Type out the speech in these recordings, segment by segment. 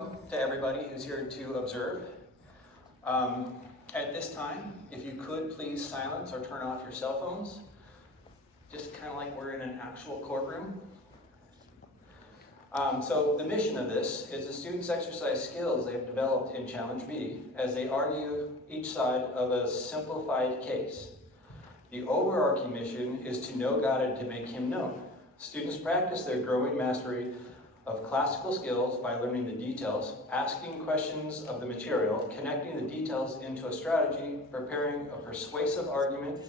To everybody who's here to observe. At this time, if you could please silence or turn off your cell phones, just kind of like we're in an actual courtroom. So the mission of this is the students exercise skills they have developed in Challenge B as they argue each side of a simplified case. The overarching mission is to know God and to make Him known. Students practice their growing mastery of classical skills by learning the details, asking questions of the material, connecting the details into a strategy, preparing a persuasive argument,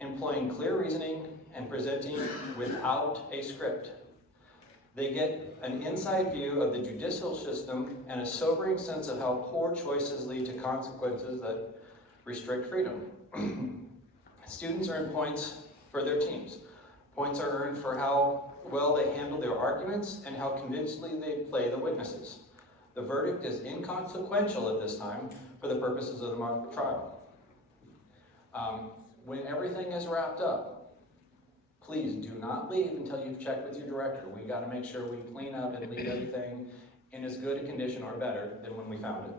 employing clear reasoning, and presenting without a script. They get an inside view of the judicial system and a sobering sense of how poor choices lead to consequences that restrict freedom. Students earn points for their teams. Points are earned for how well they handle their arguments and how convincingly they play the witnesses. The verdict is inconsequential at this time for the purposes of the mock trial. When everything is wrapped up, please do not leave until you've checked with your director. We got to make sure we clean up and leave everything in as good a condition or better than when we found it.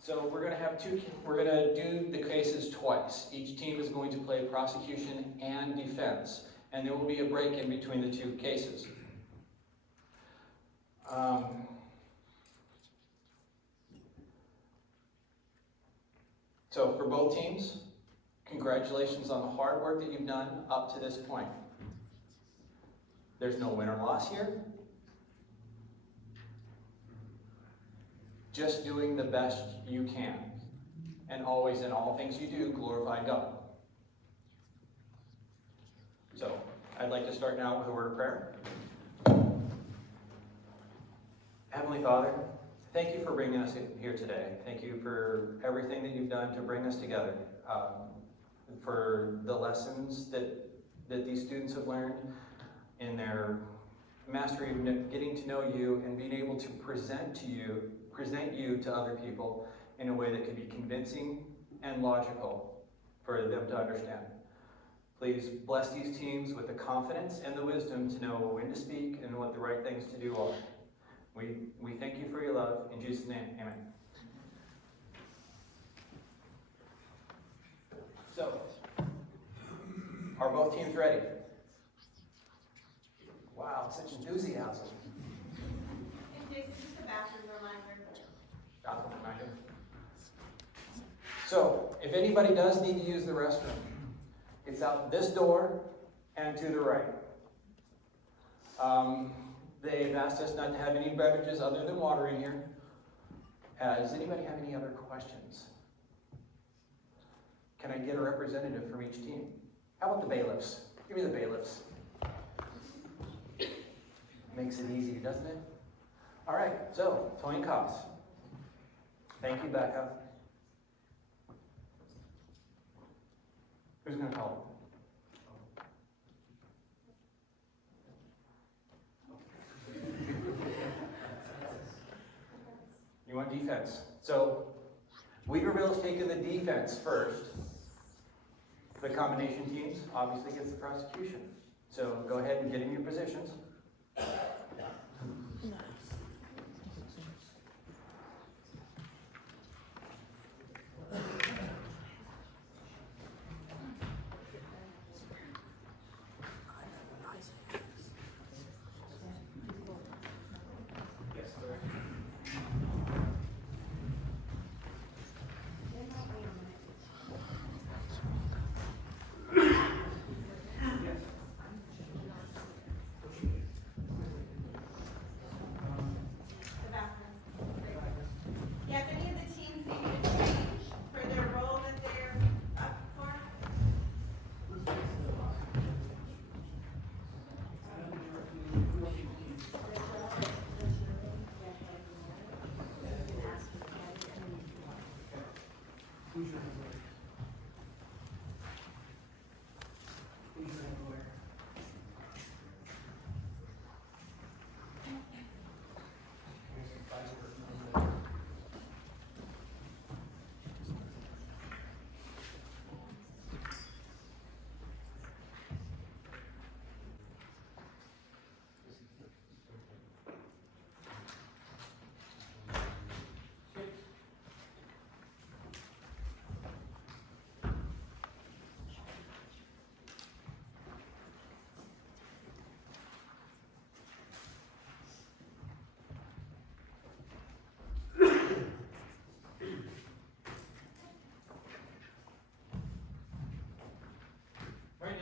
So we're going to do the cases twice. Each team is going to play prosecution and defense, and there will be a break in between the two cases. So for both teams, congratulations on the hard work that you've done up to this point. There's no win or loss here. Just doing the best you can. And always in all things you do, glorify God. So, I'd like to start now with a word of prayer. Heavenly Father, thank you for bringing us here today. Thank you for everything that you've done to bring us together. For the lessons that these students have learned in their mastery of getting to know you and being able to present you to other people in a way that could be convincing and logical for them to understand. Please bless these teams with the confidence and the wisdom to know when to speak and what the right things to do are. We thank you for your love. In Jesus' name, amen. So, are both teams ready? Wow, such enthusiasm. And this is just a bathroom reminder. So, if anybody does need to use the restroom, it's out this door and to the right. They've asked us not to have any beverages other than water in here. Does anybody have any other questions? Can I get a representative from each team? How about the bailiffs? Give me the bailiffs. Makes it easy, doesn't it? All right, so, towing cops. Thank you, Bekah. Who's going to call it? You want defense. So, Weaverville's taking the defense first. The combination teams obviously gets the prosecution. So, go ahead and get in your positions.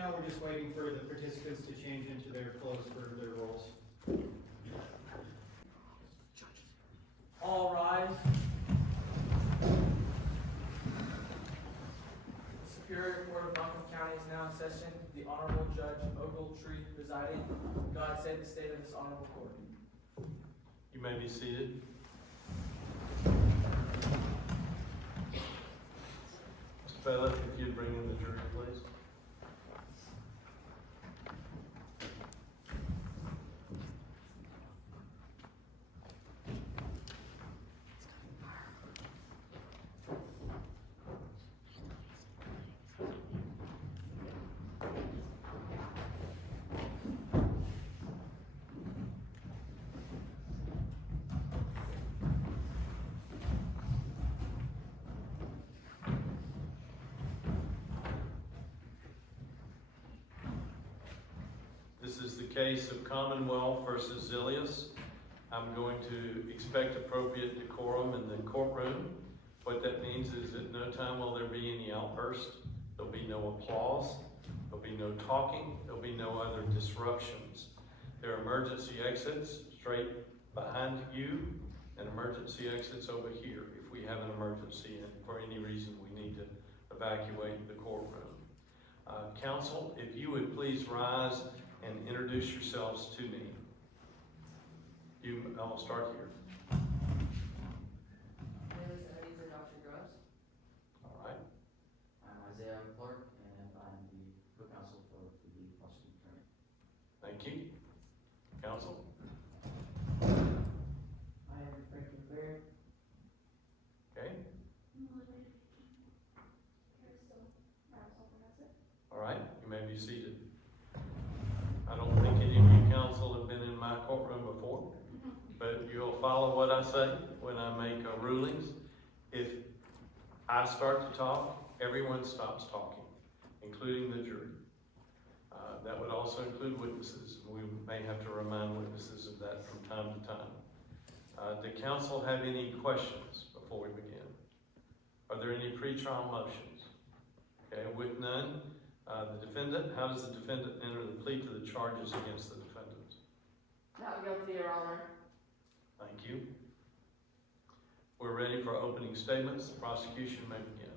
now we're just waiting for the participants to change into their clothes for their roles. All rise. The Superior Court of Buncombe County is now in session. The Honorable Judge Ogletree presiding. God save the state of this honorable court. You may be seated. Mr. Bailiff, if you'd bring in the jury, please. This is the case of Commonwealth versus Zillias. I'm going to expect appropriate decorum in the courtroom. What that means is at no time will there be any outburst. There'll be no applause. There'll be no talking. There'll be no other disruptions. There are emergency exits straight behind you and emergency exits over here if we have an emergency and for any reason we need to evacuate the courtroom. Counsel, if you would please rise and introduce yourselves to me. I'll start here. My name is Ebenezer Dr. Grubbs. All right. I'm Isaiah Clark, and I'm the co-counsel for the prosecuting attorney. Thank you. Counsel? I am Frank McClure. Okay. All right, you may be seated. I don't think any of you counsel have been in my courtroom before, but you'll follow what I say when I make rulings. If I start to talk, everyone stops talking, including the jury. That would also include witnesses. We may have to remind witnesses of that from time to time. Do counsel have any questions before we begin? Are there any pretrial motions? Okay, with none, the defendant, how does the defendant enter the plea to the charges against the defendant? Not guilty, Your Honor. Thank you. We're ready for opening statements. The prosecution may begin.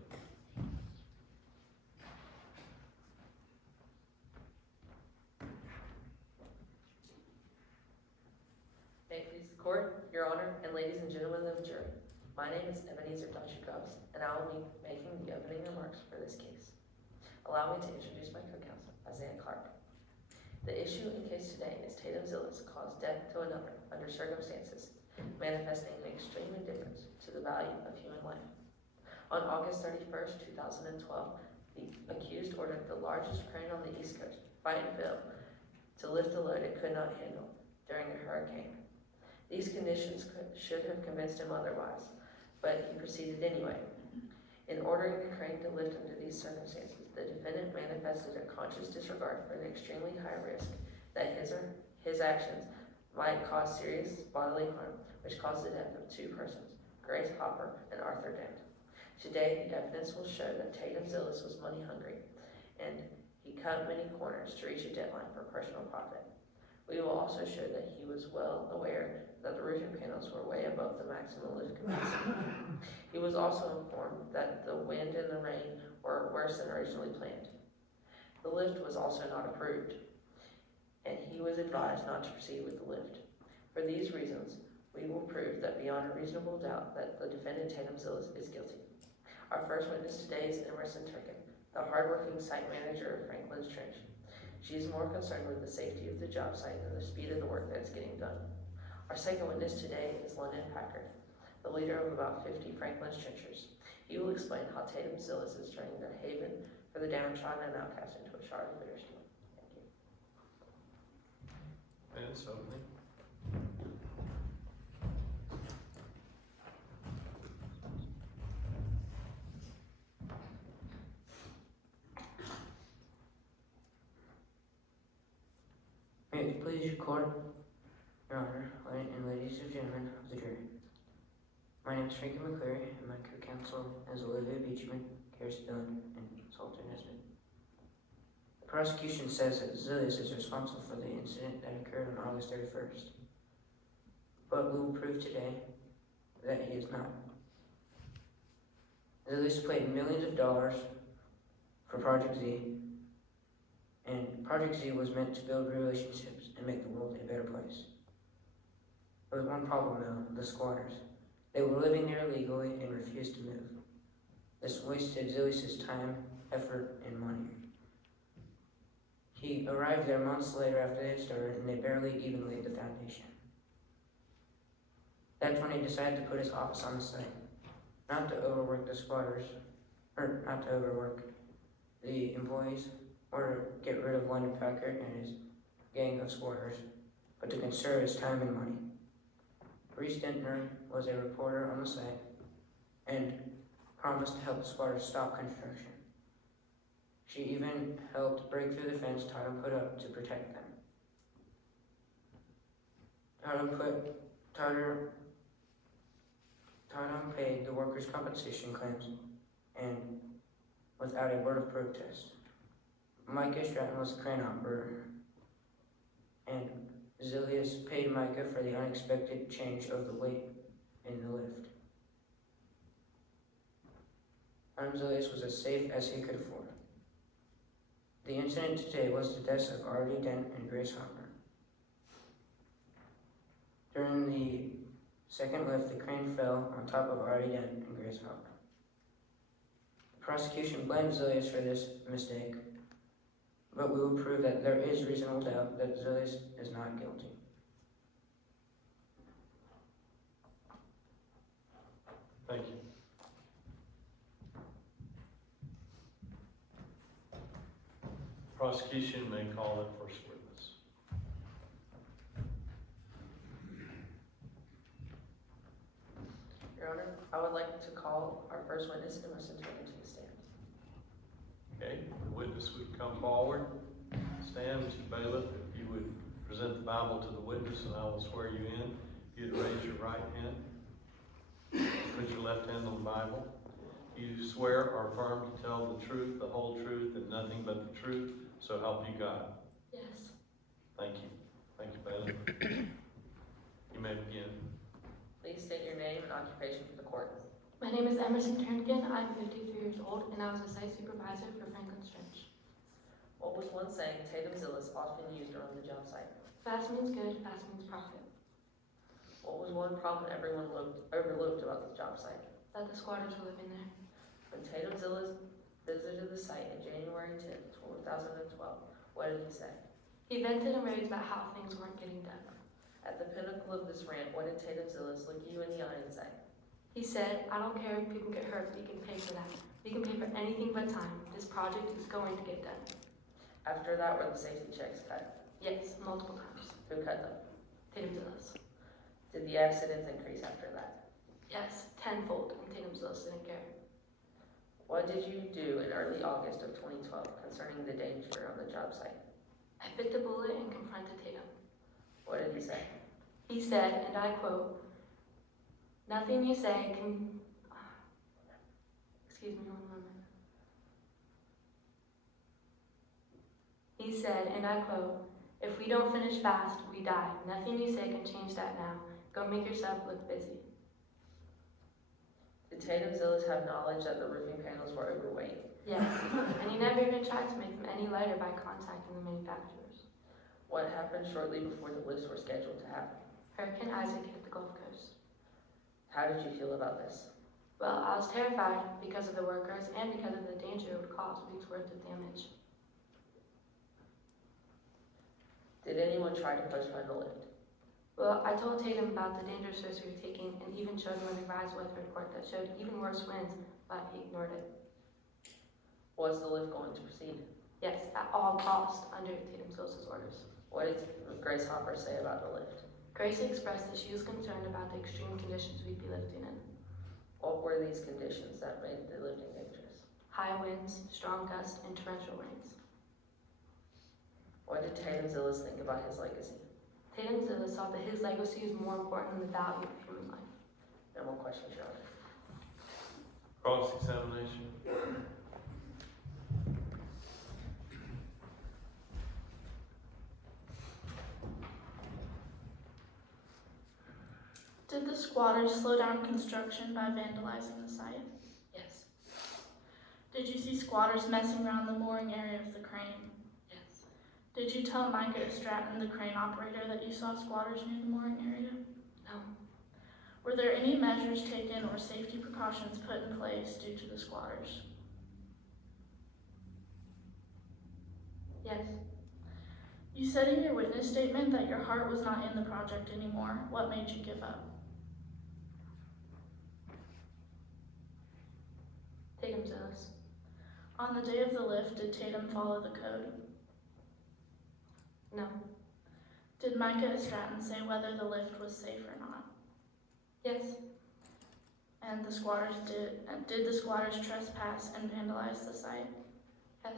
May it please the court, Your Honor, and ladies and gentlemen of the jury. My name is Ebenezer Dr. Grubbs, and I will be making the opening remarks for this case. Allow me to introduce my co-counsel, Isaiah Clark. The issue in case today is Tatum Zillias caused death to another under circumstances manifesting an extreme indifference to the value of human life. On August 31st, 2012, the accused ordered the largest crane on the East Coast, Weaverville, to lift a load it could not handle during a hurricane. These conditions should have convinced him otherwise, but he proceeded anyway. In ordering the crane to lift under these circumstances, the defendant manifested a conscious disregard for the extremely high risk that his actions might cause serious bodily harm, which caused the death of two persons, Grace Hopper and Arthur Dent. Today, the evidence will show that Tatum Zillias was money hungry, and he cut many corners to reach a deadline for personal profit. We will also show that he was well aware that the roofing panels were way above the maximum lift capacity. He was also informed that the wind and the rain were worse than originally planned. The lift was also not approved, and he was advised not to proceed with the lift. For these reasons, we will prove that beyond a reasonable doubt that the defendant Tatum Zillias is guilty. Our first witness today is enriched, the hardworking site manager of Franklin's Trench. She is more concerned with the safety of the job site than the speed of the work that is getting done. Our second witness today is London Packard, the leader of about 50 Franklin's Trenchers. He will explain how Tatum Zillias is turning their haven for the downtrodden and outcast into a shard of bittersweet. Thank you. And it's opening. May it please your court, Your Honor, and ladies and gentlemen of the jury. My name is Frankie McCleary, and my co-counsel is Olivia Beachman, Karis Dillon, and Salter Nesbitt. The prosecution says that Zillias is responsible for the incident that occurred on August 31st. But we will prove today that he is not. Zillias paid millions of dollars for Project Z, and Project Z was meant to build relationships and make the world a better place. There was one problem though, the squatters. They were living there illegally and refused to move. This wasted Zillias' time, effort, and money. He arrived there months later after they had started, and they barely even laid the foundation. That's when he decided to put his office on the site. Not to overwork the squatters, or not to overwork the employees, or to get rid of London Packard and his gang of squatters, but to conserve his time and money. Reese Dentner was a reporter on the site and promised to help the squatters stop construction. She even helped break through the fence Tatum put up to protect them. Tatum paid the workers' compensation claims and without a word of protest. Micah Stratton was the crane operator, and Zillias paid Micah for the unexpected change of the weight in the lift. Zillias was as safe as he could afford. The incident today was the deaths of Aubry Dent and Grace Hopper. During the second lift, the crane fell on top of Aubry Dent and Grace Hopper. The prosecution blamed Zillias for this mistake, but we will prove that there is reasonable doubt that Zillias is not guilty. Thank you. Prosecution may call it first witness. Your Honor, I would like to call our first witness, Emerson Turner, to the stand. Okay, the witness would come forward. Stand, Mr. Bailiff, if you would present the Bible to the witness and I will swear you in. You'd raise your right hand. Put your left hand on the Bible. You swear or affirm to tell the truth, the whole truth, and nothing but the truth, so help you God. Yes. Thank you. Thank you, Bailiff. You may begin. Please state your name and occupation for the court. My name is Emerson Turnkin. I'm 53 years old, and I was a site supervisor for Franklin's Church. What was one saying Tatum Zillias often used around the job site? Fast means good, fast means profit. What was one problem everyone overlooked about the job site? That the squatters were living there. When Tatum Zillias visited the site in January 10, 2012, what did he say? He vented and raved about how things weren't getting done. At the pinnacle of this rant, what did Tatum Zillias look you in the eye and say? He said, I don't care if people get hurt, we can pay for that. We can pay for anything but time. This project is going to get done. After that, were the safety checks cut? Yes, multiple times. Who cut them? Tatum Zillias. Did the accidents increase after that? Yes, tenfold, and Tatum Zillias didn't care. What did you do in early August of 2012 concerning the danger on the job site? I bit the bullet and confronted Tatum. What did he say? He said, and I quote, nothing you say can, excuse me one moment. He said, and I quote, if we don't finish fast, we die. Nothing you say can change that now. Go make yourself look busy. Did Tatum Zillias have knowledge that the roofing panels were overweight? Yes, and he never even tried to make them any lighter by contacting the manufacturers. What happened shortly before the lifts were scheduled to happen? Hurricane Isaac hit the Gulf Coast. How did you feel about this? Well, I was terrified because of the workers and because of the danger it would cause weeks worth of damage. Did anyone try to postpone the lift? Well, I told Tatum about the dangerous risks we were taking and even showed him a revised weather report that showed even worse winds, but he ignored it. Was the lift going to proceed? Yes, at all costs, under Tatum Zillias' orders. What did Grace Hopper say about the lift? Grace expressed that she was concerned about the extreme conditions we'd be lifting in. What were these conditions that made the lifting dangerous? High winds, strong gusts, and torrential rains. What did Tatum Zillias think about his legacy? Tatum Zillias thought that his legacy is more important than the value of human life. No more questions, Your Honor. Cross-examination. Did the squatters slow down construction by vandalizing the site? Yes. Did you see squatters messing around the mooring area of the crane? Yes. Did you tell Micah Stratton, the crane operator, that you saw squatters near the mooring area? No. Were there any measures taken or safety precautions put in place due to the squatters? Yes. You said in your witness statement that your heart was not in the project anymore. What made you give up? Tatum Zillias. On the day of the lift, did Tatum follow the code? No. Did Micah Stratton say whether the lift was safe or not? Yes. And the squatters did the squatters trespass and vandalize the site? Yes.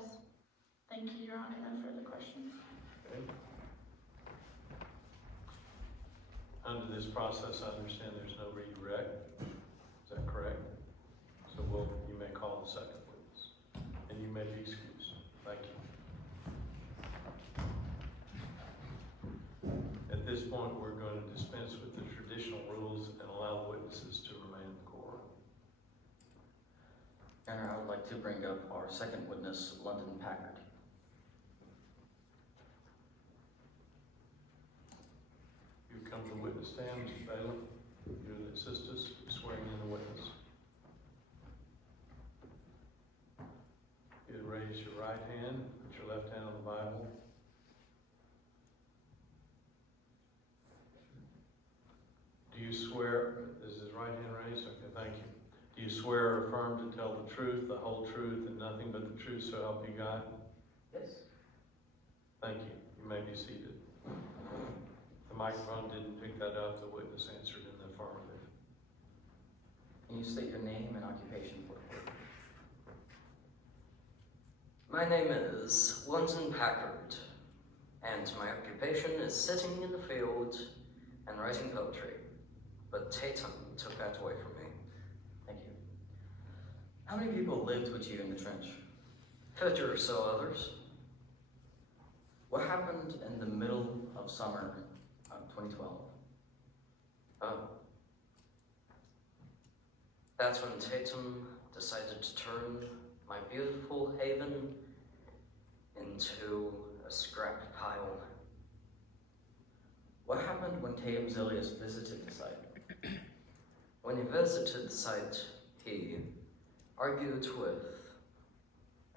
Thank you, Your Honor. No further questions. Okay. Under this process, I understand there's no redirect. Is that correct? So you may call the second witness, and you may be excused. Thank you. At this point, we're going to dispense with the traditional rules and allow the witnesses to remain in the courtroom. Your Honor, I would like to bring up our second witness, London Packard. You come to the witness stand, Mr. Bailey. You will assist us in swearing in the witness. You raise your right hand, put your left hand on the Bible. Do you swear, is his right hand raised? Okay, thank you. Do you swear or affirm to tell the truth, the whole truth, and nothing but the truth, so help you God? Yes. Thank you. You may be seated. The microphone didn't pick that up. The witness answered in the affirmative. Can you state your name and occupation for the court? My name is London Packard, and my occupation is sitting in the field and writing poetry. But Tatum took that away from me. Thank you. How many people lived with you in the trench? 50 or so others. What happened in the middle of summer of 2012? Oh. That's when Tatum decided to turn my beautiful haven into a scrap pile. What happened when Tatum Zillias visited the site? When he visited the site, he argued with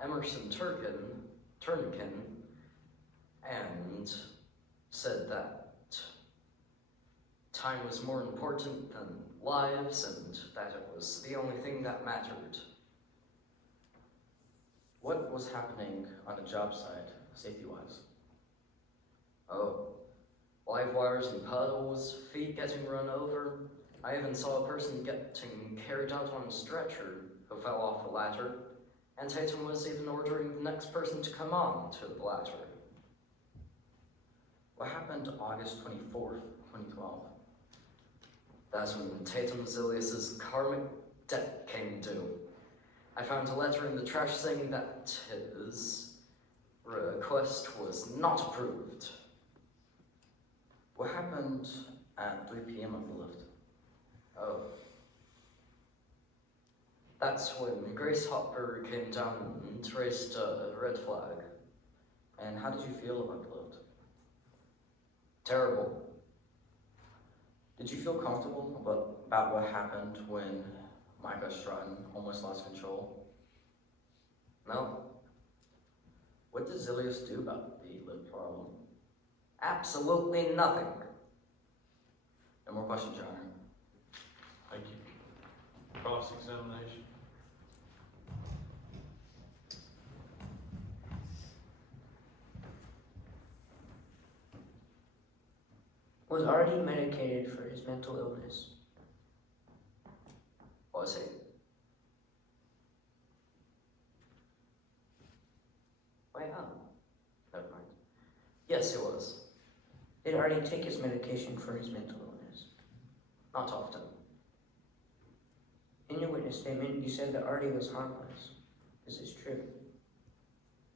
Emerson Turnican and said that time was more important than lives and that it was the only thing that mattered. What was happening on the job site, safety-wise? Oh, live wires and puddles, feet getting run over. I even saw a person getting carried out on a stretcher who fell off a ladder, and Tatum was even ordering the next person to come on to the ladder. What happened August 24th, 2012? That's when Tatum Zillias' karmic debt came due. I found a letter in the trash saying that his request was not approved. What happened at 3 p.m. on the lift? Oh. That's when Grace Hopper came down and raised a red flag. And how did you feel about the lift? Terrible. Did you feel comfortable about what happened when Micah Stratton almost lost control? No. What did Zillias do about the lift problem? Absolutely nothing. No more questions, Your Honor. Thank you. Cross-examination. Was already medicated for his mental illness. Was he? Wait, oh. Never mind. Yes, he was. Did Artie take his medication for his mental illness? Not often. In your witness statement, you said that Artie was harmless. Is this true?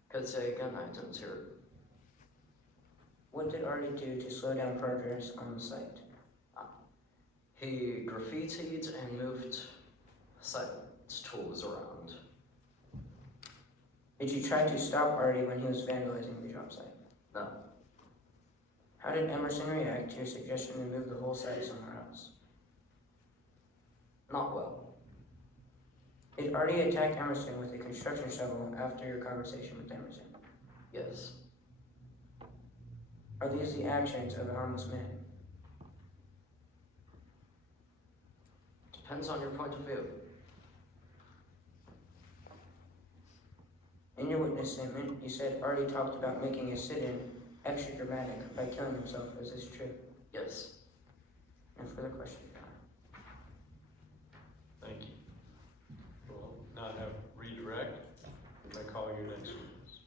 Could say again, I didn't hear it. What did Artie do to slow down progress on the site? He graffitied and moved side tools around. Did you try to stop Artie when he was vandalizing the job site? No. How did Emerson react to your suggestion to move the whole site somewhere else? Not well. Did Artie attack Emerson with a construction shovel after your conversation with Emerson? Yes. Are these the actions of a harmless man? Depends on your point of view. In your witness statement, you said Artie talked about making a sit-in extra dramatic by killing himself. Is this true? Yes. No further questions. Thank you. We'll not have redirect. You may call your next witness.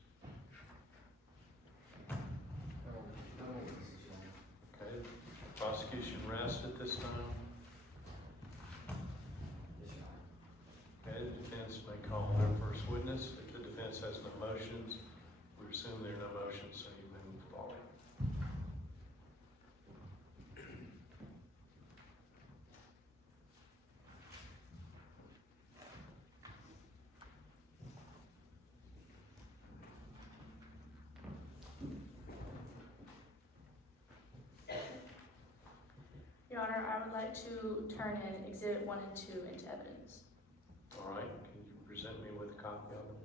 Okay, prosecution rest at this time. Okay, the defense may call their first witness. If the defense has no motions, we assume there are no motions, so you may move forward. Your Honor, I would like to turn in Exhibit 1 and 2 into evidence. All right, can you present me with a copy of it?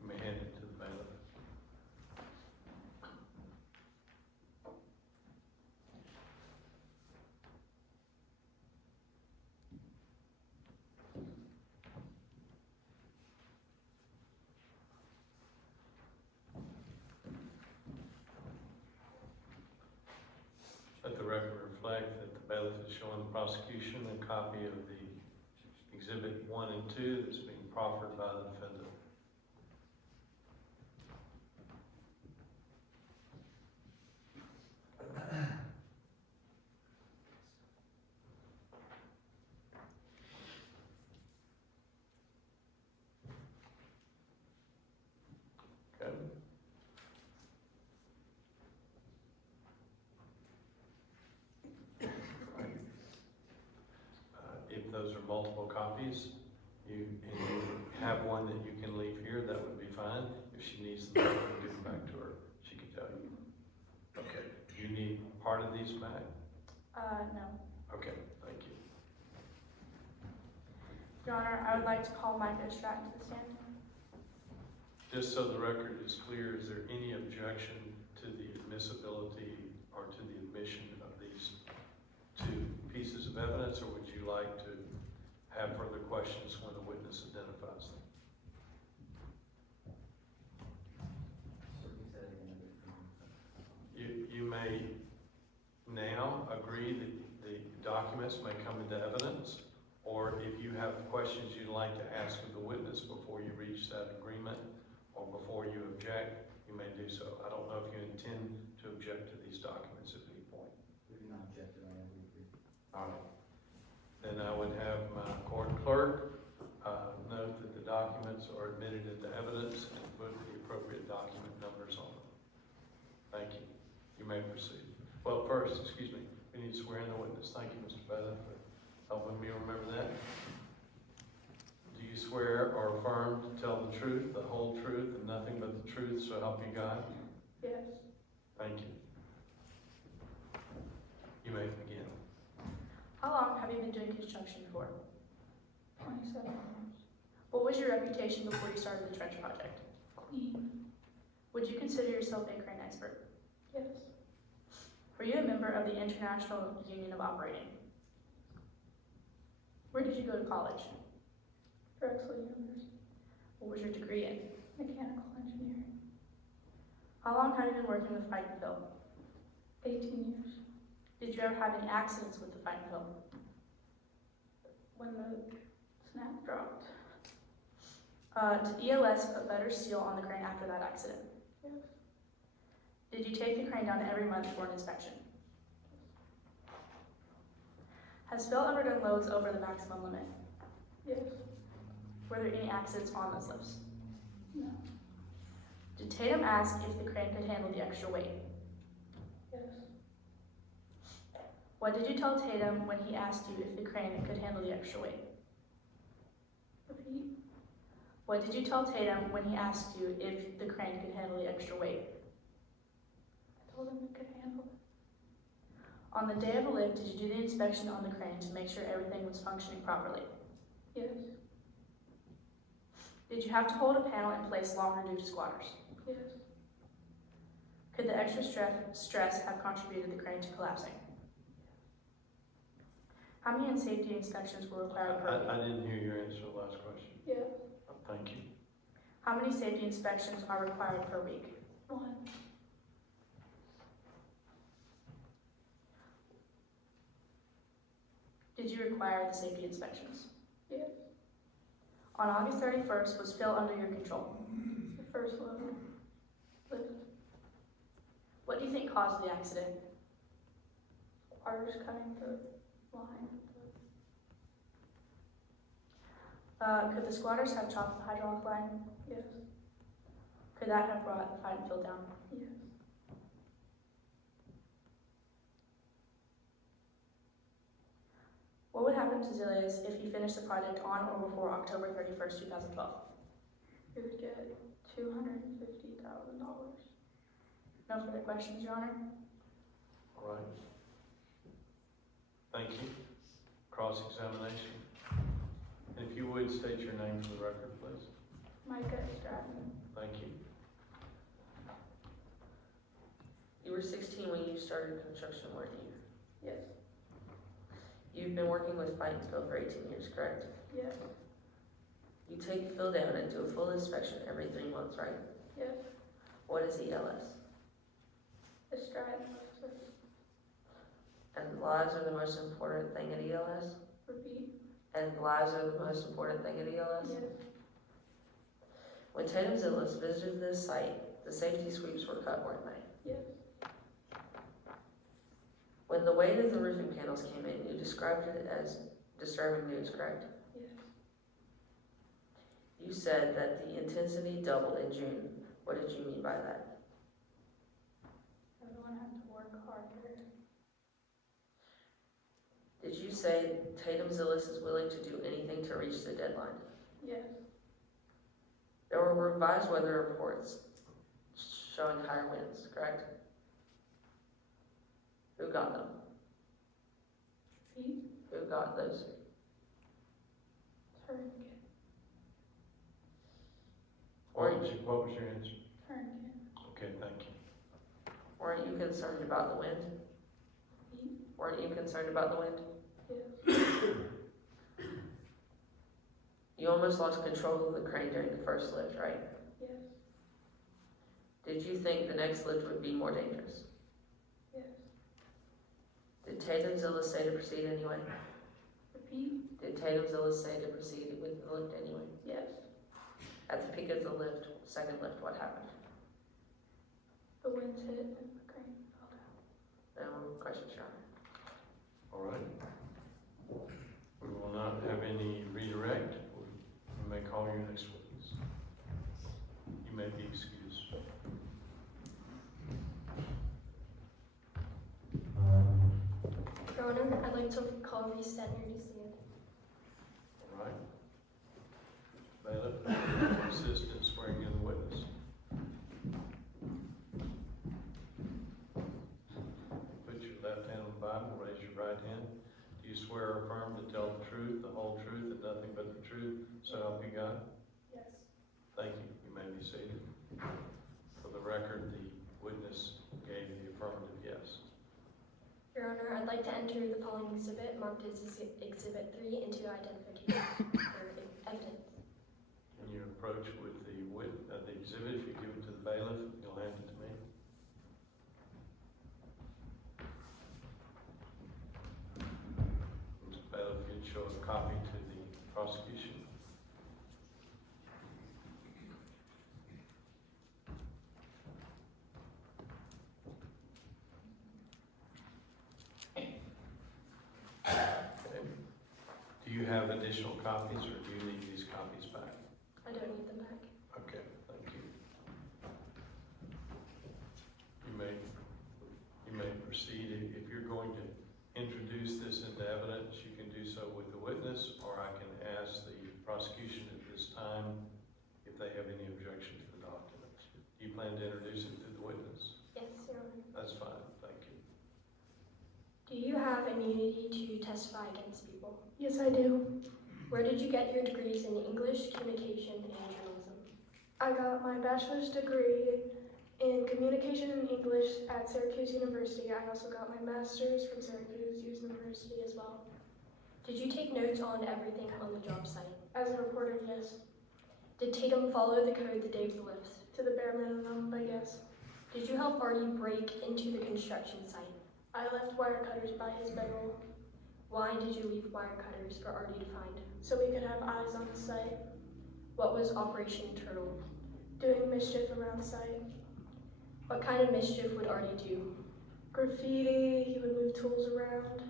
You may hand it to the bailiff. Let the record reflect that the bailiff is showing the prosecution a copy of the Exhibit 1 and 2 that's being proffered by the defendant. Okay. If those are multiple copies, and you have one that you can leave here, that would be fine. If she needs them, give them back to her. She can tell you. Okay, do you need part of these back? No. Okay, thank you. Your Honor, I would like to call Mike Ostrack to the stand. Just so the record is clear, is there any objection to the admissibility or to the admission of these two pieces of evidence, or would you like to have further questions when the witness identifies them? You may now agree that the documents may come into evidence, or if you have questions you'd like to ask of the witness before you reach that agreement, or before you object, you may do so. I don't know if you intend to object to these documents at any point. We do not object to that. We agree. All right. Then I would have my court clerk note that the documents are admitted into evidence and put the appropriate document numbers on them. Thank you. You may proceed. Well, first, excuse me, we need to swear in the witness. Thank you, Mr. Bethel, for helping me remember that. Do you swear or affirm to tell the truth, the whole truth, and nothing but the truth, so help you God? Yes. Thank you. You may begin. How long have you been doing construction for? 27 years. What was your reputation before you started the trench project? Clean. Would you consider yourself a crane expert? Yes. Were you a member of the International Union of Operating? Where did you go to college? Drexel University. What was your degree in? Mechanical engineering. How long have you been working with Fight and Fill? 18 years. Did you ever have any accidents with the Fight and Fill? When the snap dropped. Did EOS put better steel on the crane after that accident? Yes. Did you take the crane down every month for an inspection? Has Phil ever done loads over the maximum limit? Yes. Were there any accidents on those lifts? No. Did Tatum ask if the crane could handle the extra weight? Yes. What did you tell Tatum when he asked you if the crane could handle the extra weight? Repeat. What did you tell Tatum when he asked you if the crane could handle the extra weight? I told him it could handle it. On the day of the lift, did you do the inspection on the crane to make sure everything was functioning properly? Yes. Did you have to hold a panel in place longer due to squatters? Yes. Could the extra stress have contributed the crane to collapsing? How many safety inspections were required per week? I didn't hear your answer to the last question. Yes. Thank you. How many safety inspections are required per week? 1. Did you require the safety inspections? Yes. On August 31st, was Phil under your control? The first level. Lift. What do you think caused the accident? Wires cutting the line. Could the squatters have chopped the hydraulic line? Yes. Could that have brought the fight and Phil down? Yes. What would happen to Zillias if he finished the project on or before October 31st, 2012? He would get $250,000. No further questions, Your Honor? All right. Thank you. Cross-examination. And if you would, state your name for the record, please. Bekah Stratton. Thank you. You were 16 when you started construction, weren't you? Yes. You've been working with Fight and Phil for 18 years, correct? Yes. You take Phil down and do a full inspection every 3 months, right? Yes. What is ELS? The stride lifter. And lives are the most important thing at ELS? Repeat. And lives are the most important thing at ELS? Yes. When Tatum Zillias visited this site, the safety sweeps were cut, weren't they? Yes. When the weight of the roofing panels came in, you described it as disturbing news, correct? Yes. You said that the intensity doubled in June. What did you mean by that? Everyone had to work harder. Did you say Tatum Zillias is willing to do anything to reach the deadline? Yes. There were revised weather reports showing higher winds, correct? Who got them? Repeat. Who got those? Tourniquet. What was your answer? Tourniquet. Okay, thank you. Weren't you concerned about the wind? Repeat. Weren't you concerned about the wind? Yes. You almost lost control of the crane during the first lift, right? Yes. Did you think the next lift would be more dangerous? Yes. Did Tatum Zillias say to proceed anyway? Repeat. Did Tatum Zillias say to proceed with the lift anyway? Yes. At the peak of the lift, second lift, what happened? The winds hit and the crane fell down. No more questions, Your Honor. All right. We will not have any redirect. We may call your next witness. You may be excused. Your Honor, I'd like to call the center to stand. All right. Bailiff, assist in swearing in the witness. Put your left hand on the Bible, raise your right hand. Do you swear or affirm to tell the truth, the whole truth, and nothing but the truth, so help you God? Yes. Thank you. You may be seated. For the record, the witness gave the affirmative yes. Your Honor, I'd like to enter the following exhibit marked as Exhibit 3 into identification for evidence. In your approach with the exhibit, if you give it to the bailiff, you'll hand it to me. The bailiff, you'd show a copy to the prosecution. Okay. Do you have additional copies, or do you need these copies back? I don't need them back. Okay, thank you. proceed. If you're going to introduce this into evidence, you can do so with the witness, or I can ask the prosecution at this time if they have any objection to the documents. Do you plan to introduce it to the witness? Yes, Your Honor. That's fine, thank you. Do you have immunity to testify against people? Yes, I do. Where did you get your degrees in English, communication, and journalism? I got my bachelor's degree in communication and English at Syracuse University. I also got my master's from Syracuse University as well. Did you take notes on everything on the job site? As a reporter, yes. Did Tatum follow the code the day of the lifts? To the bare minimum, but yes. Did you help Artie break into the construction site? I left wire cutters by his bedroll Why did you leave wire cutters for Artie to find? so we could have eyes on the site, What was Operation Turtle? doing mischief around the site. What kind of mischief would Artie do? Graffiti, he would move tools around.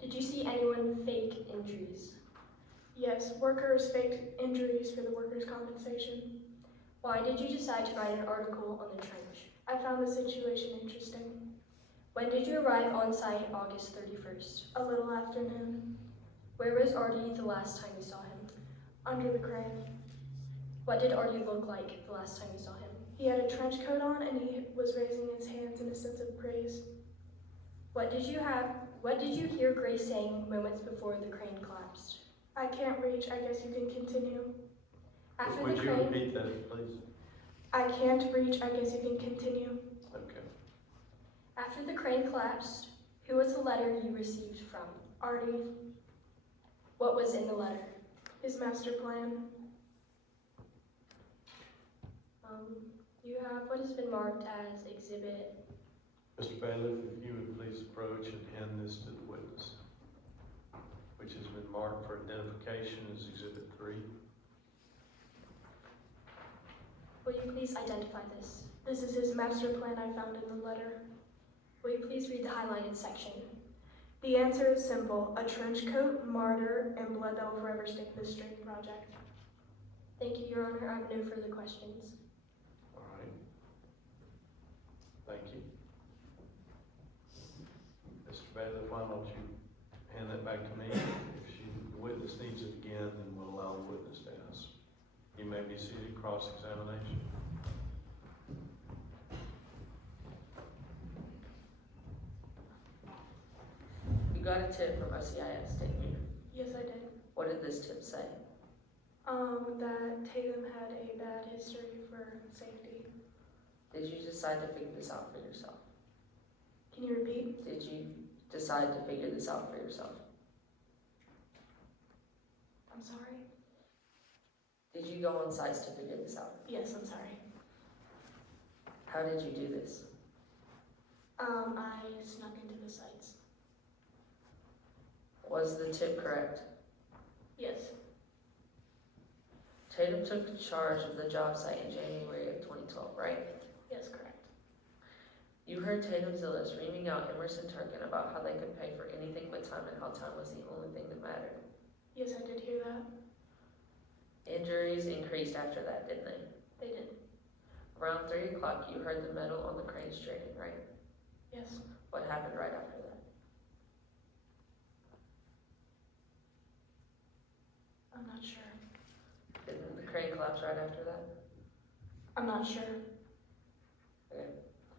Did you see anyone fake injuries? Yes, workers faked injuries for the workers' compensation. Why did you decide to write an article on the trench? I found the situation interesting. When did you arrive on site August 31st? A little afternoon, Where was Artie the last time you saw him? under the crane. What did Artie look like the last time you saw him? He had a trench coat on and he was raising his hands in a sense of praise. What did you hear Grace saying moments before the crane collapsed? I can't reach, I guess you can continue. After Would the you crane, repeat that, please? I can't reach, I guess you can continue. Okay. after the crane collapsed, who was the letter you received from? Artie, What was in the letter? his master plan. You have what has been marked as exhibit. Mr. Bailiff, if you would please approach and hand this to the witness, which has been marked for identification as Exhibit 3. Will you please identify this? This is his master plan I found in the letter. Will you please read the highlighted section? The answer is simple, a trench coat, martyr, and blood that will forever stick to the string project. Thank you, Your Honor. I have no further questions. All right. Thank you. Mr. Bailiff, why don't you hand that back to me? If the witness needs it again, then we'll allow the witness to ask. You may be seated, cross-examination. You got a tip from OCIS, didn't you? Yes, I did. What did this tip say? That Tatum had a bad history for safety. Did you decide to figure this out for yourself? Can you repeat? Did you decide to figure this out for yourself? I'm sorry? Did you go on sites to figure this out? Yes, I'm sorry. How did you do this? I snuck into the sites. Was the tip correct? Yes. Tatum took charge of the job site in January of 2012, right? Yes, correct. You heard Tatum Zillias reaming out Emerson Turkin about how they could pay for anything but time and how time was the only thing that mattered. Yes, I did hear that. Injuries increased after that, didn't they? They did. Around 3 o'clock, you heard the metal on the crane straining, right? Yes. What happened right after that? I'm not sure. Didn't the crane collapse right after that? I'm not sure. Okay.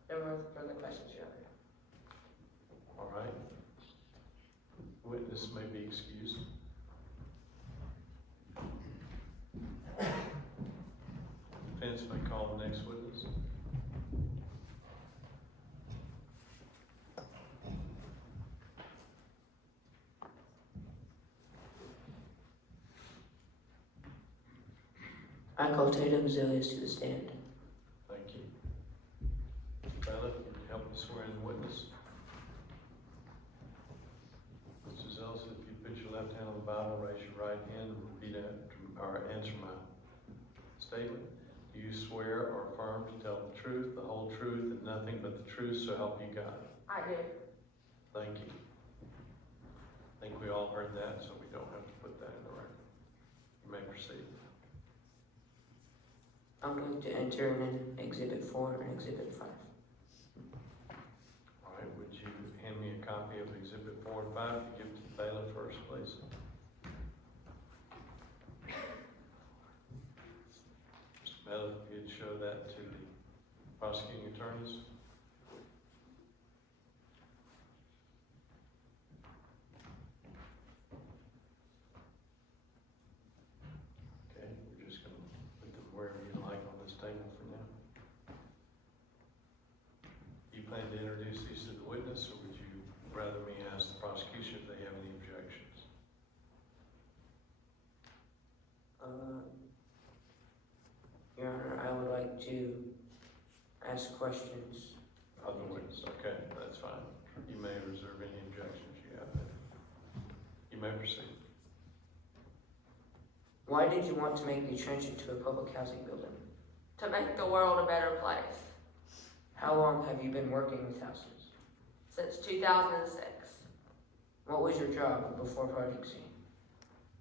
No more further questions, Your Honor. All right. Witness may be excused. Defense may call the next witness. I call Tatum Zillias to the stand. Thank you. Bailiff, can you help me swear in the witness? Mr. Zillias, if you put your left hand on the Bible, raise your right hand and repeat or answer my statement. Do you swear or affirm to tell the truth, the whole truth, and nothing but the truth, so help you God? I do. Thank you. I think we all heard that, so we don't have to put that in the record. You may proceed. I'm going to enter in Exhibit 4 and Exhibit 5. All right, a copy of Exhibit 4 and 5. Give it to the bailiff first, please. Mr. Bailiff, if you'd show that to the prosecuting attorneys. Okay, we're just going to put them wherever you like on this table for now. Do you plan to introduce these to the witness, or would you rather me ask the prosecution if they have any objections? Your Honor, I would like to ask questions. Of the witness, okay, that's fine. You may reserve any objections you have there. You may proceed. Why did you want to make the trench into a public housing building? To make the world a better place. How long have you been working with houses? Since 2006. What was your job before Project Z?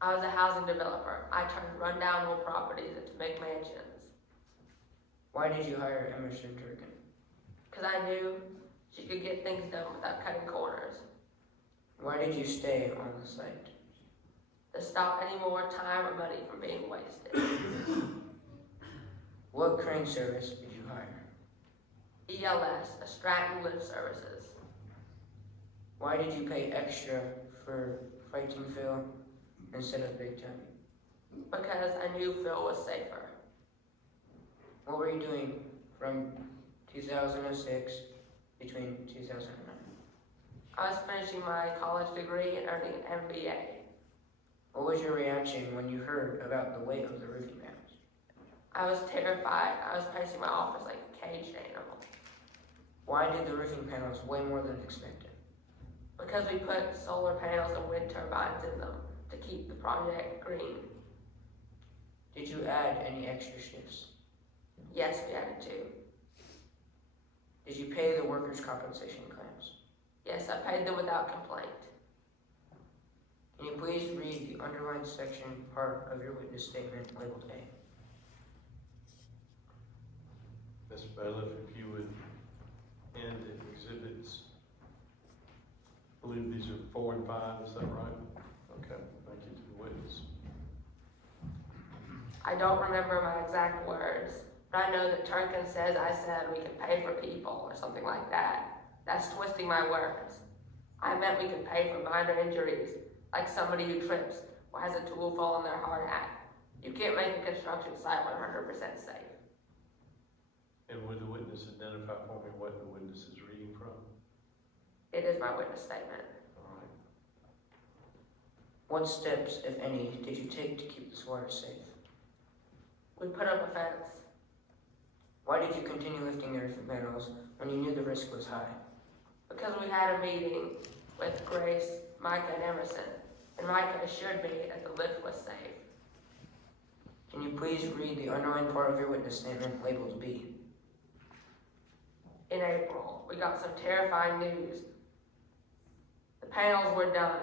I was a housing developer. I turned rundown old properties into big mansions. Why did you hire Emerson Durkin? Because I knew she could get things done without cutting corners. Why did you stay on the site? To stop any more time or money from being wasted. What crane service did you hire? ELS, a Stratton Lift Services. Why did you pay extra for fighting Phil instead of Big Time? Because I knew Phil was safer. What were you doing from 2006 between 2009? I was finishing my college degree and earning an MBA. What was your reaction when you heard about the weight of the roofing panels? I was terrified. I was pacing my office like a caged animal. Why did the roofing panels weigh more than expected? Because we put solar panels and wind turbines in them to keep the project green. Did you add any extra shifts? Yes, we added 2. Did you pay the workers' compensation claims? Yes, I paid them without complaint. Can you please read the underlined section part of your witness statement labeled A? Mr. Bailiff, if you would end at exhibits, I believe these are 4 and 5, is that right? Okay, thank you to the witness. I don't remember my exact words, but I know that Turkin says I said we could pay for people or something like that. That's twisting my words. I meant we could pay for minor injuries, like somebody who trips or has a tool fall on their hard hat. You can't make a construction site 100% safe. And would the witness identify for me what the witness is reading from? It is my witness statement. All right. What steps, if any, did you take to keep this water safe? We put up a fence. Why did you continue lifting the roofing panels when you knew the risk was high? Because we had a meeting with Grace, Micah, and Emerson, and Micah assured me that the lift was safe. Can you please read the underlined part of your witness statement labeled B? In April, we got some terrifying news. The panels were done,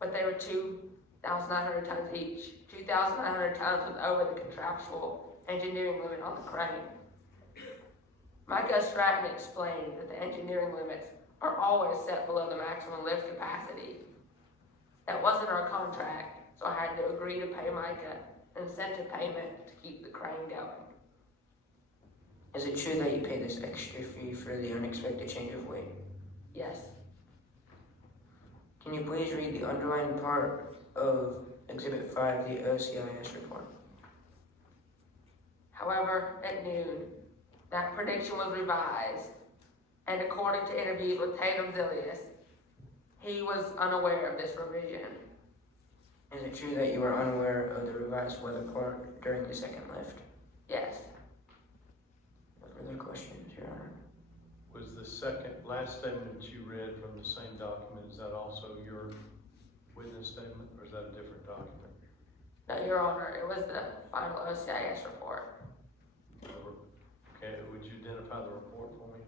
but they were 2,900 tons each. 2,900 tons was over the contractual engineering limit on the crane. Micah Stratton explained that the engineering limits are always set below the maximum lift capacity. That wasn't our contract, so I had to agree to pay Micah an incentive payment to keep the crane going. Is it true that you paid this extra fee for the unexpected change of weight? Yes. Can you please read the underlined part of Exhibit 5, the OCIS report? However, at noon, that prediction was revised, and according to interviews with Zillias, he was unaware of this revision. Is it true that you were unaware of the revised weather report during the second lift? Yes. No further questions, Your Honor. Was the last statement you read from the same document, is that also your witness statement, or is that a different document? No, Your Honor, it was the final OCIS report. Okay, would you identify the report for me?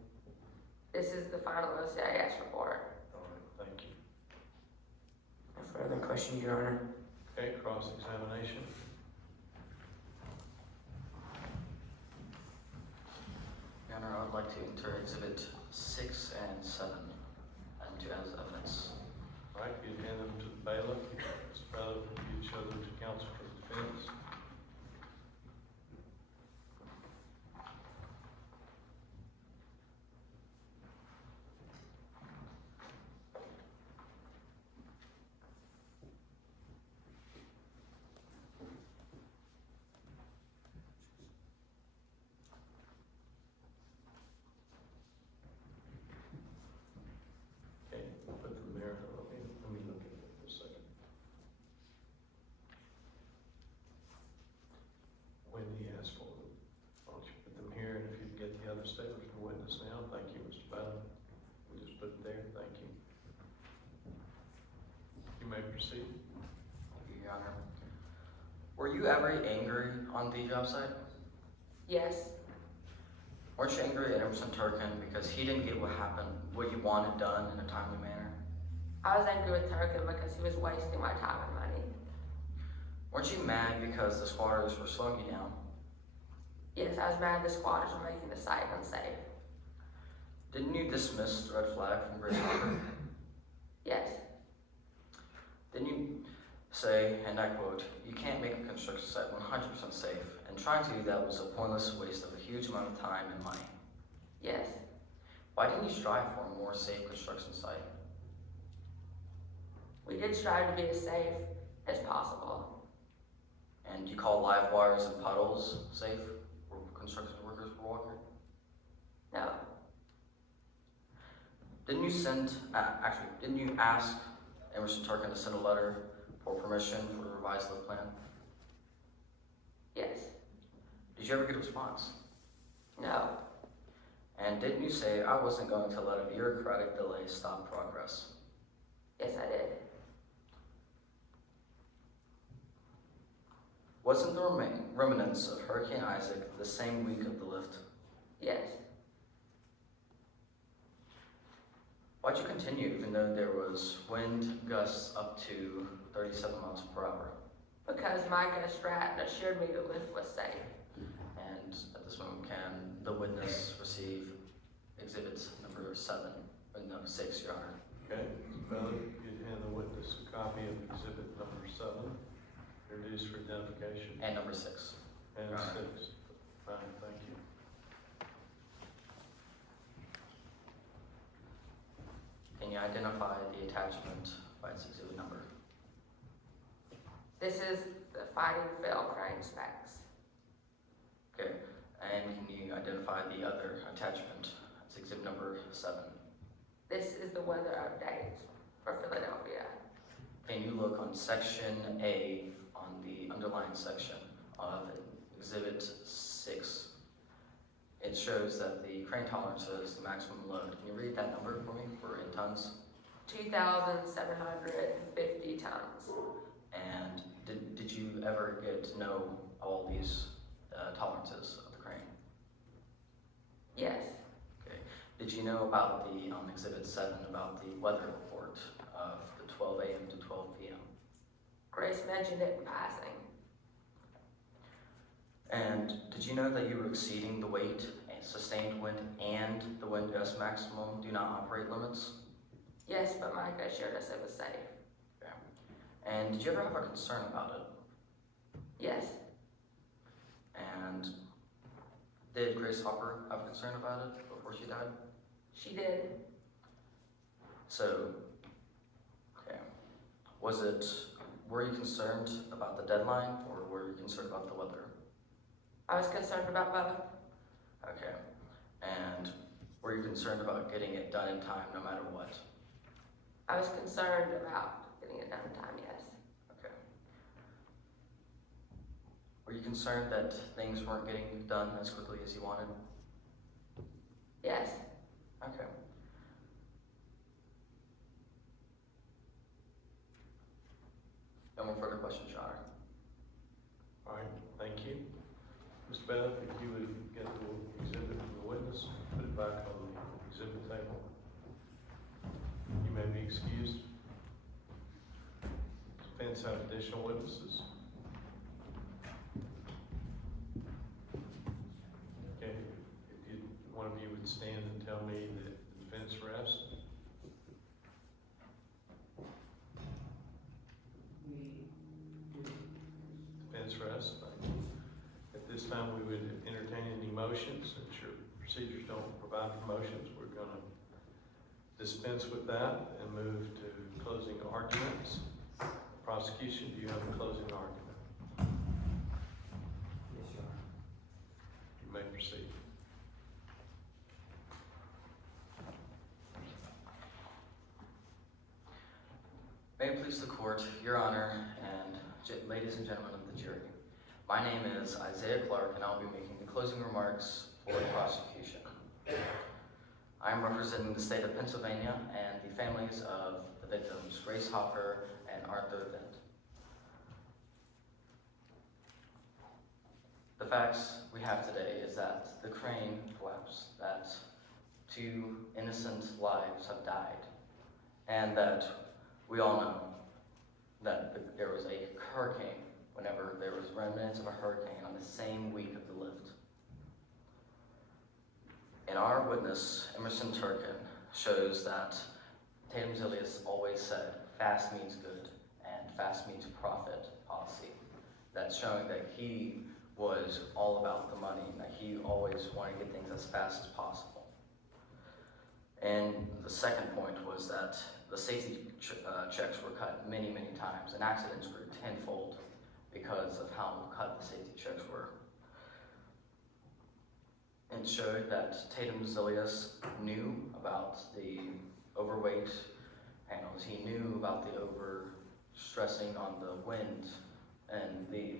This is the final OCIS report. All right, thank you. No further questions, Your Honor. Okay, cross-examination. Your Honor, I would like to enter Exhibit 6 and 7 and into as evidence. All right, you hand them to the bailiff. Mr. Bailiff, you show them to counsel for the defense. Okay, put them there. Let me look at it for a second. When he asked for them, why don't you put them here, and if you get the other statement from the witness now, thank you, Mr. Bailiff. We just put it there, thank you. You may proceed. Thank you, Your Honor. Were you ever angry on the job site? Yes, Weren't you angry at Emerson Turkin because he didn't get what you wanted done in a timely manner? I was angry with Turkin because he was wasting my time and money. Weren't you mad because the squatters were slowing you down? Yes, I was mad the squatters were making the site unsafe. Didn't you dismiss the red flag from Grace Hopper? Yes, Didn't you say, and I quote, "You can't make a construction site 100% safe, and trying to do that was a pointless waste of a huge amount of time and money." yes. Why didn't you strive for a more safe construction site? We did strive to be as safe as possible. And you call live wires and puddles safe where construction workers were walking? No, Didn't you ask Emerson Turkin to send a letter for permission for the revised lift plan? yes, Did you ever get a response? no, And didn't you say, "I wasn't going to let a bureaucratic delay stop progress"? yes I did. Wasn't the remnants of Hurricane Isaac the same week of the lift? Yes, Why'd you continue even though there was wind gusts up to 37 miles per hour? because Micah Stratton assured me the lift was safe. And at this moment, can the witness receive exhibit number 6, Your Honor? Okay, Mr. Bailiff, you hand the witness a copy of exhibit number 7, introduced for identification, And number 6. and Right. 6. Fine, thank you. Can you identify the attachment by its exhibit number? This is the fighting fail crane specs. Okay, and can you identify the other attachment? It's exhibit number 7. This is the weather update for Philadelphia. Can you look on section A on the underlined section of exhibit 6? It shows that the crane tolerance is the maximum load. Can you read that number for me in tons? 2,750 tons. And did you ever get to know all these tolerances of the crane? Yes, Okay. Did you know about the exhibit 7 about the weather report of the 12 a.m. to 12 p.m.? Grace mentioned it in passing. And did you know that you were exceeding the weight and sustained wind and the wind gust maximum do not operate limits? Yes, but Micah assured us it was safe. Okay. And did you ever have a concern about it? Yes, And did Grace Hopper have a concern about it before she died? she did. So, okay. Were you concerned about the deadline or were you concerned about the weather? I was concerned about both. Okay. And were you concerned about getting it done in time no matter what? I was concerned about getting it done in time, yes. Okay. Were you concerned that things weren't getting done as quickly as you wanted? Yes, Okay. No more further questions, Your Honor. All right, thank you. Mr. Bailiff, if you would get the exhibit from the witness, put it back on the exhibit table. You may be excused. Defense have additional witnesses. Okay, if one of you would stand and tell me that the defense rests. interest. At this time, we would entertain any motions. Since your procedures don't provide for motions, we're going to dispense with that and move to closing arguments. Prosecution, do you have a closing argument? Yes, Your Honor. You may proceed. May it please the court, Your Honor, and ladies and gentlemen of the jury. My name is Isaiah Clark, and I'll be making the closing remarks for the prosecution. I am representing the state of Pennsylvania and the families of the victims, Grace Hopper and Arthur Vint. The facts we have today is that the crane collapsed, that 2 innocent lives have died, and that we all know that there was a hurricane whenever there was remnants of a hurricane on the same week of the lift. And our witness, Emerson Turkin, shows that Tatum Zillias always said, fast means good and fast means profit policy. That's showing that he was all about the money, that he always wanted to get things as fast as possible. And the second point was that the safety checks were cut many, many times, and accidents grew tenfold because of how cut the safety checks were. It showed that Tatum Zillias knew about the overweight panels. He knew about the over-stressing on the wind and the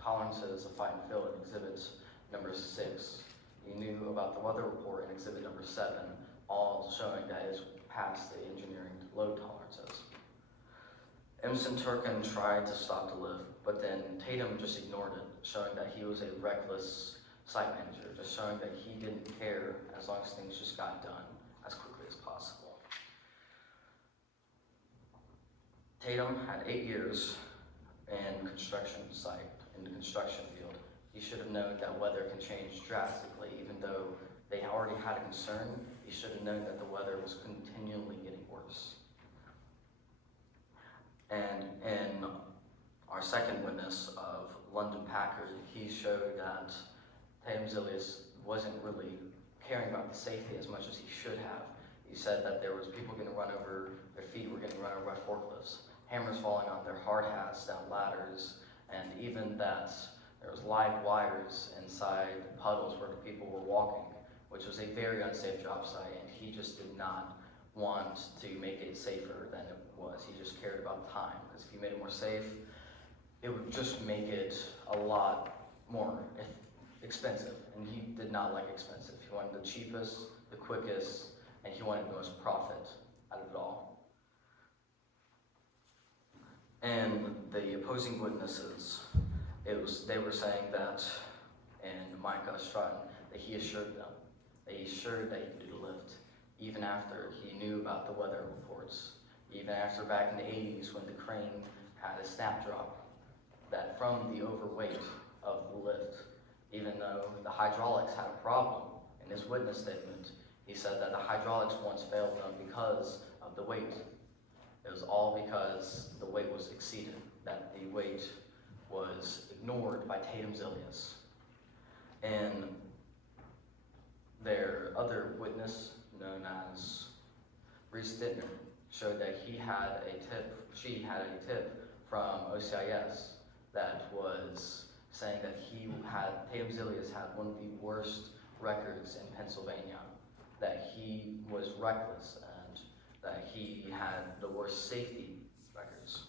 tolerances of fight and fill in exhibit number 6. He knew about the weather report in exhibit number 7, all showing that it is past the engineering load tolerances. Emerson Turkin tried to stop the lift, but then Tatum just ignored it, showing that he was a reckless site manager, just showing that he didn't care as long as things just got done as quickly as possible. Tatum had 8 years in construction site, in the construction field. He should have known that weather can change drastically, even though they already had a concern. He should have known that the weather was continually getting worse. And in our second witness of London Packard, he showed that Tatum Zillias wasn't really caring about the safety as much as he should have. He said that there was people getting run over, their feet were getting run over by forklifts, hammers falling on their hard hats, down ladders, and even that there was live wires inside puddles where the people were walking, which was a very unsafe job site, and he just did not want to make it safer than it was. He just cared about time, because if you made it more safe, it would just make it a lot more expensive, and he did not like expensive. He wanted the cheapest, the quickest, and he wanted the most profit out of it all. And the opposing witnesses, they were saying that, and Micah Stratton, that he assured them, that he assured that he could do the lift, even after he knew about the weather reports, even after back in the 80s when the crane had a snap drop, that from the overweight of the lift, even though the hydraulics had a problem, in his witness statement, he said that the hydraulics once failed them because of the weight. It was all because the weight was exceeded, that the weight was ignored by Tatum Zillias. And their other witness, known as Reese Dittner, showed that she had a tip from OCIS that was saying that Tatum Zillias had one of the worst records in Pennsylvania, that he was reckless, and that he had the worst safety records.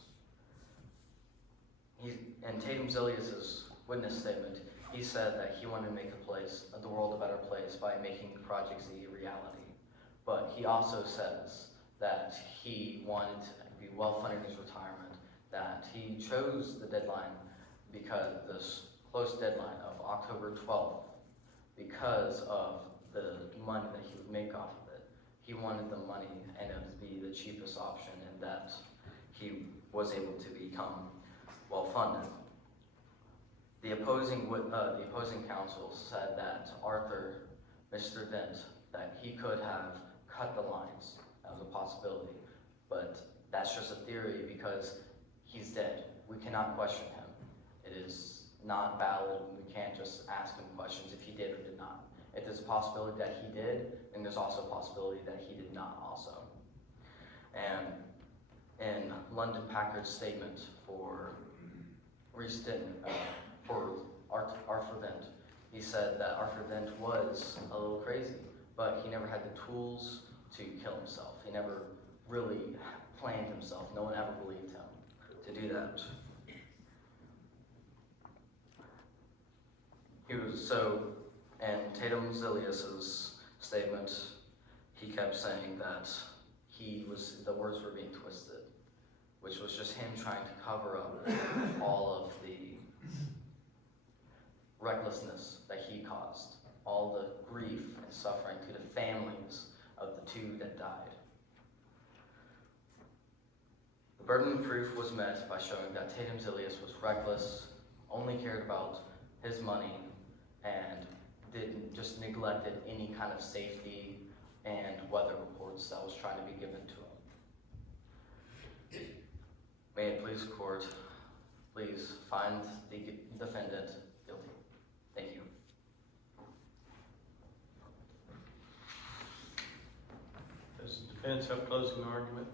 In Tatum Zillias' witness statement, he said that he wanted to make the world a better place by making Project Z a reality. But he also says that he wanted to be well-funded in his retirement, that he chose the deadline, because this close deadline of October 12th, because of the money that he would make off of it. He wanted the money and it would be the cheapest option, and that he was able to become well-funded. The opposing counsel said that Mr. Vint, that he could have cut the lines. That was a possibility, but that's just a theory because he's dead. We cannot question him. It is not valid, and we can't just ask him questions if he did or did not. If there's a possibility that he did, then there's also a possibility that he did not also. And in London Packard's statement for Arthur Dent, he said that Arthur Dent was a little crazy, but he never had the tools to kill himself. He never really planned himself. No one ever believed him to do that. And Tatum Zillias's statement, he kept saying that the words were being twisted, which was just him trying to cover up all of the recklessness that he caused, all the grief and suffering to the families of the two that died. The burden of proof was met by showing that Tatum Zillias was reckless, only cared about his money, and just neglected any kind of safety and weather reports that was trying to be given to him. May it please the court, please find the defendant guilty. Thank you. Does the defense have closing argument?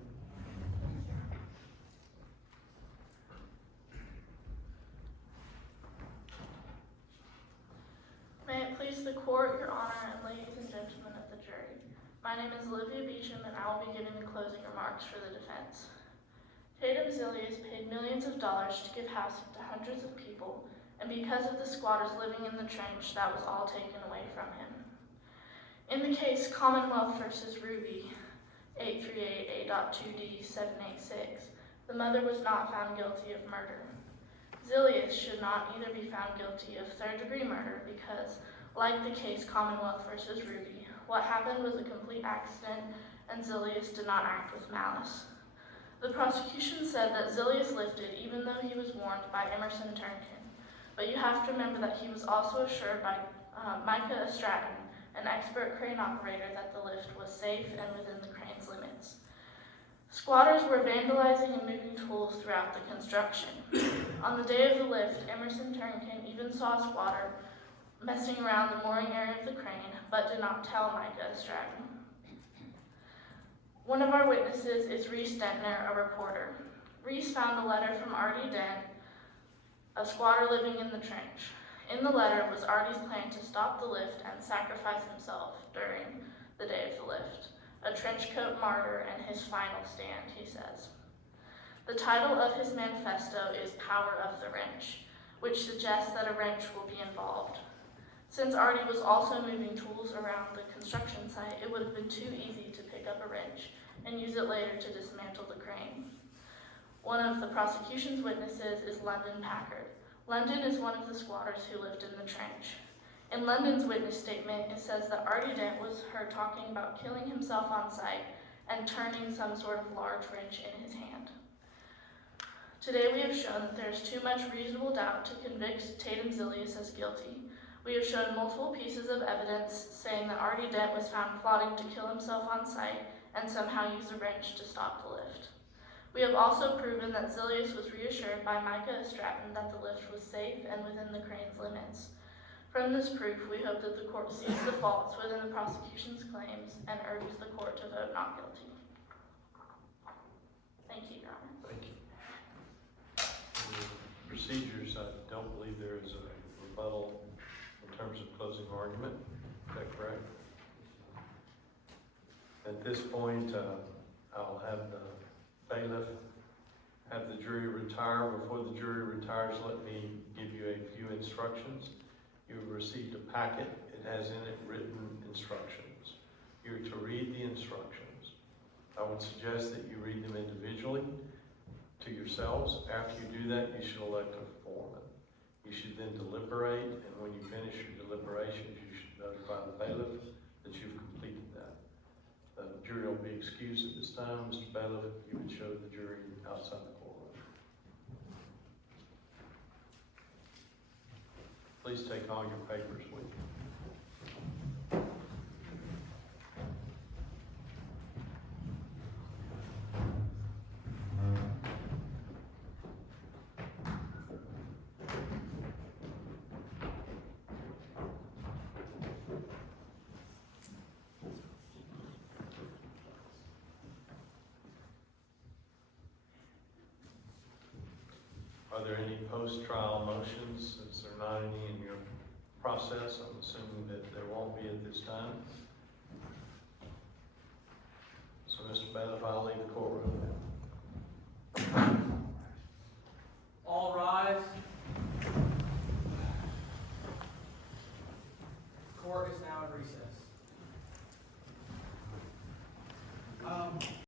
May it please the court, your honor, and ladies and gentlemen of the jury. My name is Olivia Beecham, and I will be giving the closing remarks for the defense. Tatum Zillias paid millions of dollars to give housing to hundreds of people, and because of the squatters living in the trench, that was all taken away from him. In the case Commonwealth v. Ruby, 838A.2D786, the mother was not found guilty of murder. Zillias should not either be found guilty of third-degree murder because, like the case Commonwealth v. Ruby, what happened was a complete accident and Zillias did not act with malice. The prosecution said that Zillias lifted even though he was warned by Emerson Turnkin, but you have to remember that he was also assured by Micah Stratton, an expert crane operator, that the lift was safe and within the crane's limits. Squatters were vandalizing and moving tools throughout the construction. On the day of the lift, Emerson Turnkin even saw a squatter messing around the mooring area of the crane, but did not tell Micah Stratton. One of our witnesses is Reese Dentner, a reporter. Reese found a letter from Artie Dent, a squatter living in the trench. In the letter was Artie's plan to stop the lift and sacrifice himself during the day of the lift. A trenchcoat martyr and his final stand, he says. The title of his manifesto is Power of the Wrench, which suggests that a wrench will be involved. Since Artie was also moving tools around the construction site, it would have been too easy to pick up a wrench and use it later to dismantle the crane. One of the prosecution's witnesses is London Packard. London is one of the squatters who lived in the trench. In London's witness statement, it says that Artie Dent was heard talking about killing himself on site and turning some sort of large wrench in his hand. Today we have shown that there is too much reasonable doubt to convict Tatum Zillias as guilty. We have shown multiple pieces of evidence saying that Artie Dent was found plotting to kill himself on site and somehow used a wrench to stop the lift. We have also proven that Zillias was reassured by Micah Stratton that the lift was safe and within the crane's limits. From this proof, we hope that the court sees the faults within the prosecution's claims and urges the court to vote not guilty. Thank you, Your Honor. Thank you. Procedures, I don't believe there is a rebuttal in terms of closing argument. Is that correct? At this point, I'll have the bailiff have the jury retire. Before the jury retires, let me give you a few instructions. You have received a packet. It has in it written instructions. You're to read the instructions. I would suggest that you read them individually to yourselves. After you do that, you should elect a foreman. You should then deliberate, and when you finish your deliberations, you should notify the bailiff that you've completed that. The jury will be excused at this time. Mr. Bailiff, you would show the jury outside the courtroom. Please take all your papers with you. Are there any post-trial motions? Since there are not any in your process, I'm assuming that there won't be at this time. So, Mr. Beth, I'll leave the courtroom now.